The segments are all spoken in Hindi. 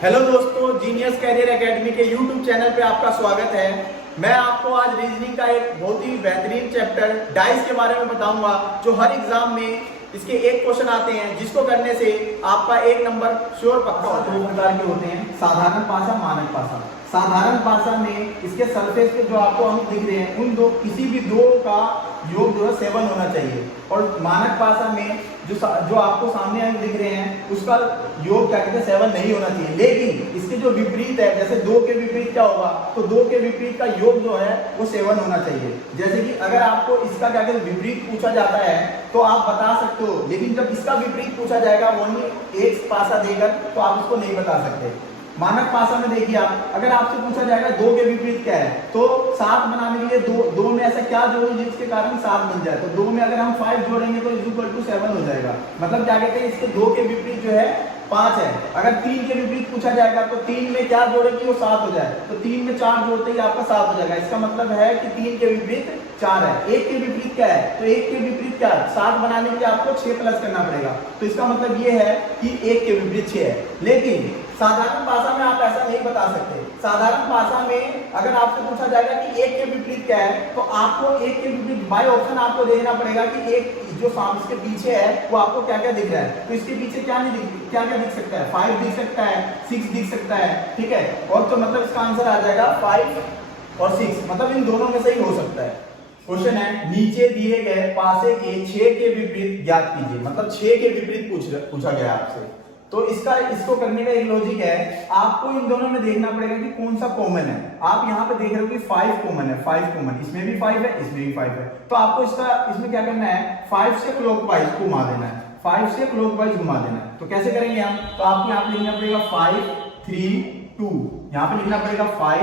हेलो दोस्तों, जीनियस कैरियर एकेडमी के यूट्यूब चैनल पे आपका स्वागत है। मैं आपको आज रीजनिंग का एक बहुत ही बेहतरीन चैप्टर डाइस के बारे में बताऊंगा, जो हर एग्जाम में इसके एक क्वेश्चन आते हैं, जिसको करने से आपका एक नंबर श्योर पक्का होता है। दो प्रकार के होते हैं, साधारण पासा, मानक पासा। साधारण पासा में इसके सरफेस पे जो आपको अंक दिख रहे हैं, उन दो किसी भी दो का योग जो है 7 होना चाहिए, और मानक पासा में जो आपको सामने अंक दिख रहे हैं उसका योग क्या कहते हैं 7 नहीं होना चाहिए। लेकिन इसके जो विपरीत है, जैसे 2 के विपरीत क्या होगा, तो 2 के विपरीत का योग जो है वो 7 होना चाहिए। जैसे कि अगर आपको इसका क्या कहते हैं विपरीत पूछा जाता है तो आप बता सकते हो, लेकिन जब इसका विपरीत पूछा जाएगा वही एक पासा देकर, तो आप इसको नहीं बता सकते। मानक पासा में देखिए आप, अगर आपसे पूछा जाएगा 2 के विपरीत क्या है, तो 7 बनाने के लिए दो में ऐसा क्या जोड़ेंगे जिसके कारण 7 बन जाए, तो 2 में अगर हम 5 जोड़ेंगे तो इक्वल टू 7 हो जाएगा। मतलब क्या कहते हैं, इसके 2 के विपरीत जो है 5 है। अगर 3 के विपरीत पूछा जाएगा तो 3 में क्या जोड़ेंगे वो 7 हो जाए, तो 3 में 4 जोड़ते ही आपका 7 हो जाएगा। इसका मतलब है कि 3 के विपरीत 4 है। 1 के विपरीत क्या है, तो 1 के विपरीत क्या है, 7 बनाने के लिए आपको 6 प्लस करना पड़ेगा, तो इसका मतलब ये है कि 1 के विपरीत 6 है। लेकिन साधारण भाषा में आप ऐसा नहीं बता सकते। साधारण भाषा में अगर आपसे पूछा जाएगा कि 1 के विपरीत क्या है, तो आपको 1 के विपरीत बाय ऑप्शन आपको देखना पड़ेगा कि एक जो सामने इसके पीछे है वो आपको क्या क्या दिख रहा है। तो इसके पीछे क्या नहीं दिख, क्या क्या दिख सकता है, 5 दिख सकता है, 6 दिख सकता है, ठीक है। और तो मतलब इसका आंसर आ जाएगा 5 और 6, मतलब इन दोनों में से ही हो सकता है। क्वेश्चन है, नीचे दिए गए पासे के 6 के विपरीत ज्ञात कीजिए। मतलब 6 के विपरीत पूछा गया आपसे, तो इसको करने का एक लॉजिक है, आपको इन दोनों में देखना पड़ेगा कि कौन सा कॉमन है। आप यहाँ पे देख रहे हो कि 5 कॉमन है, 5 कॉमन, इसमें भी 5 है, इसमें भी 5 है, तो आपको इसमें क्या करना है, 5 से क्लॉकवाइज घुमा देना है, 5 से क्लॉकवाइज घुमा देना है। तो कैसे करेंगे हम, तो आपको यहाँ पे लिखना पड़ेगा 5 3 2, यहाँ पे लिखना पड़ेगा 5,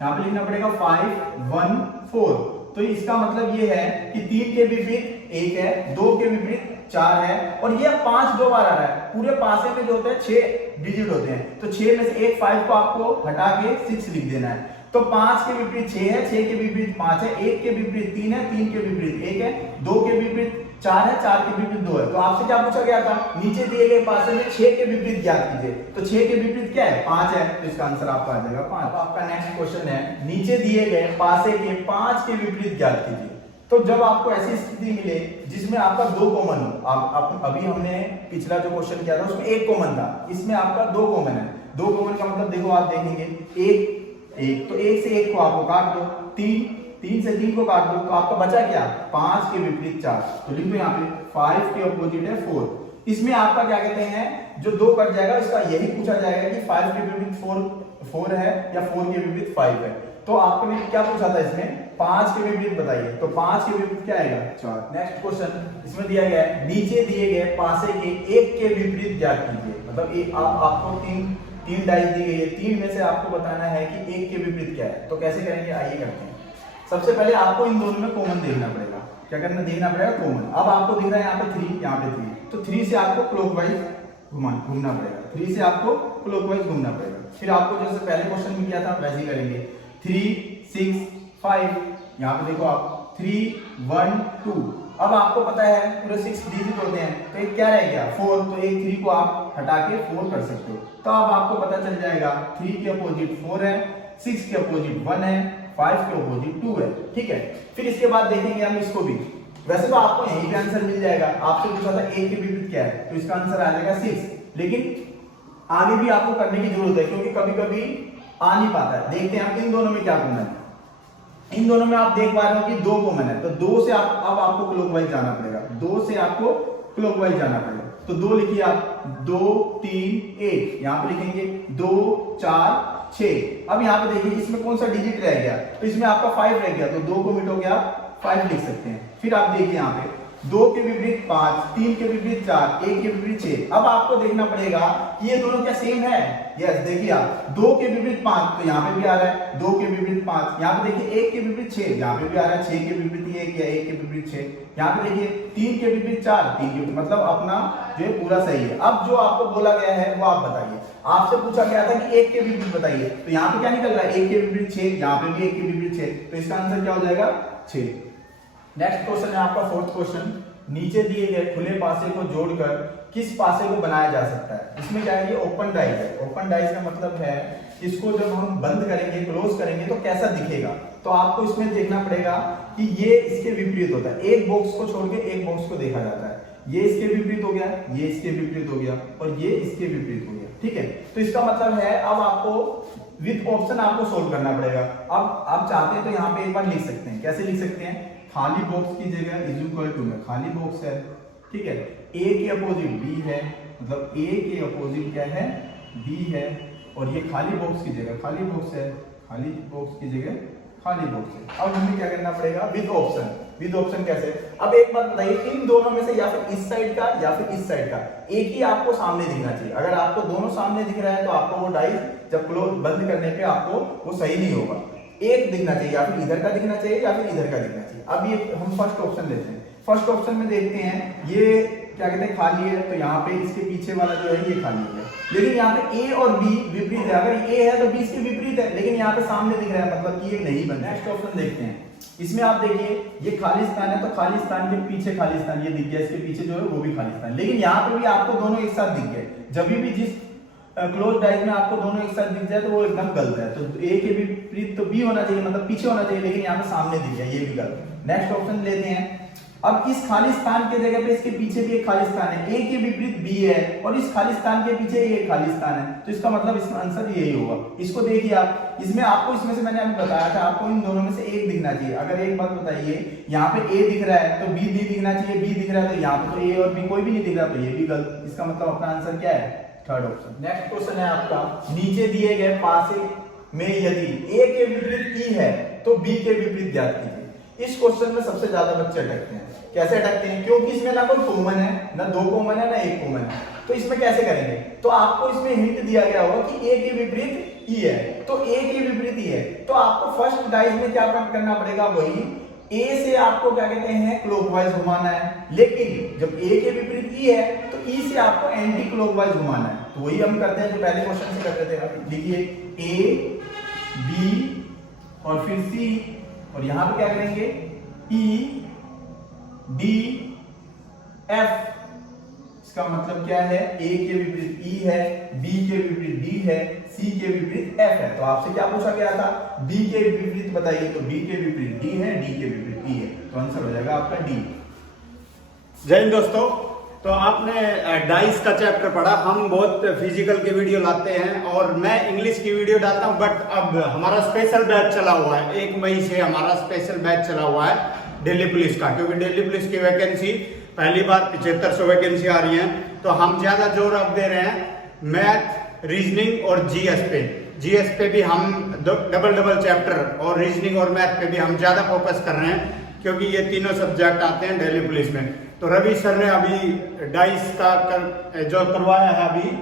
यहाँ पे लिखना पड़ेगा 5 1 4। तो इसका मतलब ये है कि 3 के विपरीत 1 है, 2 के विपरीत 4 है, और ये 5 2 बार आ रहा है। पूरे पासे में जो होते हैं 6 डिजिट होते हैं, तो 6 में से एक 5 को आपको हटा के 6 लिख देना है। तो 5 के विपरीत 6 है, 6 के विपरीत 5 है, 1 के विपरीत 3 है, 3 के विपरीत 1 है, 2 के विपरीत 4 है, 4 के विपरीत 2 है। तो आपसे क्या पूछा गया था, नीचे दिए गए पासे में 6 के विपरीत ज्ञात कीजिए, तो 6 के विपरीत क्या है, 5 है, तो इसका आंसर आपका आ जाएगा 5। आपका नेक्स्ट क्वेश्चन है, नीचे दिए गए पासे के 5 के विपरीत ज्ञात कीजिए। तो जब आपको ऐसी स्थिति मिले जिसमें आपका 2 कॉमन हो, आप अभी हमने पिछला जो क्वेश्चन किया था उसमें 1 कॉमन था, इसमें आपका 2 कॉमन है। 2 कॉमन का मतलब देखो, आप देखेंगे 1 तो 1 से 1 को आपको काट दो, 3 से 3 को काट दो, तो आपका बचा क्या, 5 के विपरीत 4, तो लिख दो यहाँ पे 5 के अपोजिट है 4। इसमें आपका क्या कहते हैं, जो 2 कट जाएगा इसका यही पूछा जाएगा कि 5 के विपरीत 4 है या 4 के विपरीत 5 है। तो आपने क्या पूछा था इसमें, 5 के विपरीत बताइए, तो 5 के विपरीत क्या आएगा 4। नेक्स्ट क्वेश्चन इसमें दिया गया है, नीचे दिए गए पासे के 1 के विपरीत ज्ञात कीजिए। मतलब आपको तीन डाइस दी गई है, 3 में से आपको बताना है कि 1 के विपरीत क्या है। तो कैसे करेंगे, आइए करते हैं। सबसे पहले आपको इन दोनों में कॉमन देखना पड़ेगा। क्या करना, देखना पड़ेगा कॉमन। अब आपको दिख रहा है यहाँ पे 3, यहाँ पे 3, तो 3 से आपको क्लॉकवाइज घूमना पड़ेगा, 3 से आपको क्लॉकवाइज घूमना पड़ेगा। फिर आपको जैसे पहले क्वेश्चन में किया था वैसे ही करेंगे, 3 6 5, यहाँ पे देखो आप 3 1 2। अब आपको पता है पूरे 6 डिजिट होते हैं, तो एक क्या रह गया 4, तो एक 3 को आप हटा के 4 कर सकते हो। तो अब आपको पता चल जाएगा 3 के अपोजिट 4 है, 6 के अपोजिट 1 है, 5 के अपोजिट 2 है, ठीक है। फिर इसके बाद देखेंगे हम इसको भी। वैसे तो आपको यही पे आंसर मिल जाएगा, आपसे पूछा था 1 के विपरीत क्या है, तो इसका आंसर आ जाएगा 6। लेकिन आगे भी आपको करने की जरूरत है, क्योंकि कभी कभी आ नहीं पाता है। देखते हैं आप इन दोनों में क्या कॉमन है। इन दोनों में आप देख पा रहे हो कि 2 कॉमन है, तो 2 से अब आपको क्लॉकवाइज जाना पड़ेगा, 2 से आपको क्लॉकवाइज जाना पड़ेगा। तो 2 लिखिए आप, 2 3 1, यहाँ पे लिखेंगे 2 4 6। अब यहाँ पे देखिए इसमें कौन सा डिजिट रह गया, तो इसमें आपका 5 रह गया, तो 2 को मिटो के आप 5 लिख सकते हैं। फिर आप देखिए यहाँ पे 2 के विपरीत 5, 3 के विपरीत 4, 1 के विपरीत 6। अब आपको देखना पड़ेगा कि ये दोनों क्या सेम है। यस, देखिए आप 2 के विपरीत 5, तो यहाँ पे भी आ रहा है 2 के विपरीत 5, यहाँ पे देखिए 1 के विपरीत 6, यहाँ पे भी आ रहा है 6 के विपरीत 1 या 1 के विपरीत 6, यहाँ पे देखिए 3 के विपरीत 4, 3 के, मतलब अपना जो है पूरा सही है। अब जो आपको बोला गया है वो आप बताइए। आपसे पूछा गया था कि 1 के विपरीत बताइए, तो यहाँ पे क्या निकल रहा है, 1 के विपरीत 6, यहाँ पे भी 1 के विपरीत 6, तो इसका आंसर क्या हो जाएगा 6। नेक्स्ट क्वेश्चन है आपका 4th क्वेश्चन, नीचे दिए गए खुले पासे को जोड़कर किस पासे को बनाया जा सकता है। इसमें क्या है, ये ओपन डाइस है। ओपन डाइस का मतलब है इसको जब हम बंद करेंगे, क्लोज करेंगे तो कैसा दिखेगा। तो आपको इसमें देखना पड़ेगा कि ये इसके विपरीत होता है। एक बॉक्स को छोड़ के एक बॉक्स को देखा जाता है। ये इसके विपरीत हो गया, ये इसके विपरीत हो गया और ये इसके विपरीत हो गया। ठीक है, तो इसका मतलब है अब आपको विद ऑप्शन आपको सोल्व करना पड़ेगा। अब आप चाहते हैं तो यहाँ पे एक बार लिख सकते हैं। कैसे लिख सकते हैं, खाली बॉक्स की जगह इज इक्वल टू में खाली बॉक्स है, ठीक है, ए के अपोजिट बी है, मतलब ए के अपोजिट क्या है, बी है, और ये खाली बॉक्स की जगह खाली बॉक्स है, खाली बॉक्स की जगह खाली बॉक्स है। अब हमें क्या करना पड़ेगा, विद ऑप्शन। विद ऑप्शन कैसे, अब एक बात बताइए, इन दोनों में से या फिर इस साइड का या फिर इस साइड का एक ही आपको सामने दिखना चाहिए। अगर आपको दोनों सामने दिख रहा है तो आपको वो डाइस जब क्लोज बंद करने पे आपको वो सही नहीं होगा। एक दिखना चाहिए, या फिर इधर का दिखना चाहिए या फिर इधर का दिखना चाहिए। अब ये हम फर्स्ट ऑप्शन लेते हैं। फर्स्ट ऑप्शन में देखते हैं, ये क्या कहते हैं, खाली है, तो यहाँ पे इसके पीछे वाला जो है ये खाली है, लेकिन यहाँ पे ए और बी विपरीत है। अगर ए है तो बी इसके विपरीत है, लेकिन यहाँ पे सामने दिख रहा है, मतलब कि ये नहीं बन। नेक्स्ट ऑप्शन देखते हैं। इसमें आप देखिए ये खाली स्थान है, तो खाली स्थान के पीछे खाली स्थान ये दिख गया, इसके पीछे जो है वो भी खाली स्थान, लेकिन यहाँ पे भी आपको दोनों एक साथ दिख गए। जब भी जिस क्लोज डाइस में आपको दोनों एक साथ दिख जाए तो वो एकदम गलत है। तो ए के विपरीत तो बी होना चाहिए, मतलब पीछे होना चाहिए, लेकिन यहाँ पे सामने दिख गया, ये भी गलत है। नेक्स्ट ऑप्शन लेते हैं। अब इस खाली स्थान के जगह पे इसके पीछे भी एक खाली स्थान है, ए के विपरीत बी है और इस खाली स्थान के पीछे एक खाली स्थान है, तो इसका मतलब इसका आंसर यही होगा। इसको देखिए आप, इसमें आपको इसमें से मैंने अभी बताया था आपको इन दोनों में से एक दिखना चाहिए। अगर एक बात बताइए, यहाँ पे ए दिख रहा है तो बी नहीं दिखना चाहिए, बी दिख रहा है तो यहाँ पे तो ए और बी कोई भी नहीं दिख रहा, तो ये भी गलत। इसका मतलब अपना आंसर क्या है, थर्ड ऑप्शन। नेक्स्ट क्वेश्चन है आपका, नीचे दिए गए पासे में यदि ए के विपरीत ई है तो बी के विपरीत ज्ञात कीजिए। इस क्वेश्चन में सबसे ज्यादा बच्चे अटकते हैं। कैसे अटकते हैं, क्योंकि इसमें ना कोई कॉमन है, ना दो कॉमन है, ना एक कॉमन है, तो इसमें कैसे करेंगे। तो आपको इसमें हिंट दिया गया होगा कि ए के विपरीत ई है, तो ए के विपरीत ई है, तो आपको फर्स्ट डाइस में क्या करना पड़ेगा, वही ए से आपको क्या कहते हैं क्लॉकवाइज घुमाना है, लेकिन जब ए के विपरीत ई है तो ई से आपको एंटी क्लॉकवाइज घुमाना है। तो वही हम करते हैं जो पहले क्वेश्चन से करते थे। अब लिखिए ए बी और फिर सी, और यहां पे क्या करेंगे ई डी एफ। इसका मतलब क्या है, ए के विपरीत ई है, बी के विपरीत डी है, सी के विपरीत एफ है। तो आपसे क्या पूछा गया था, बी के विपरीत बताइए, तो बी के विपरीत डी है, डी के विपरीत ई है, तो आंसर हो जाएगा आपका डी। जय हिंद दोस्तों, तो आपने डाइस का चैप्टर पढ़ा। हम बहुत फिजिकल के वीडियो लाते हैं और मैं इंग्लिश की वीडियो डालता हूं, बट अब हमारा स्पेशल बैच चला हुआ है। 1 मई से हमारा स्पेशल बैच चला हुआ है दिल्ली पुलिस का, क्योंकि दिल्ली पुलिस की वैकेंसी पहली बार 7500 वैकेंसी आ रही है, तो हम ज्यादा जोर अब दे रहे हैं मैथ, रीजनिंग और जीएस पे। जीएस पे भी हम डबल चैप्टर, और रीजनिंग और मैथ पे भी हम ज्यादा फोकस कर रहे हैं, क्योंकि ये तीनों सब्जेक्ट आते हैं दिल्ली पुलिस में। तो रवि सर ने अभी डाइस का जो करवाया है अभी,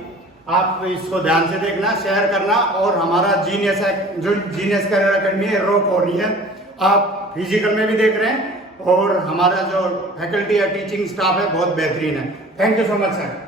आप इसको ध्यान से देखना, शेयर करना, और हमारा जीनियस जो जीनियस करियर अकेडमी है रॉक हो रही है, आप फिजिकल में भी देख रहे हैं, और हमारा जो फैकल्टी है, टीचिंग स्टाफ है, बहुत बेहतरीन है। Thank you so much sir.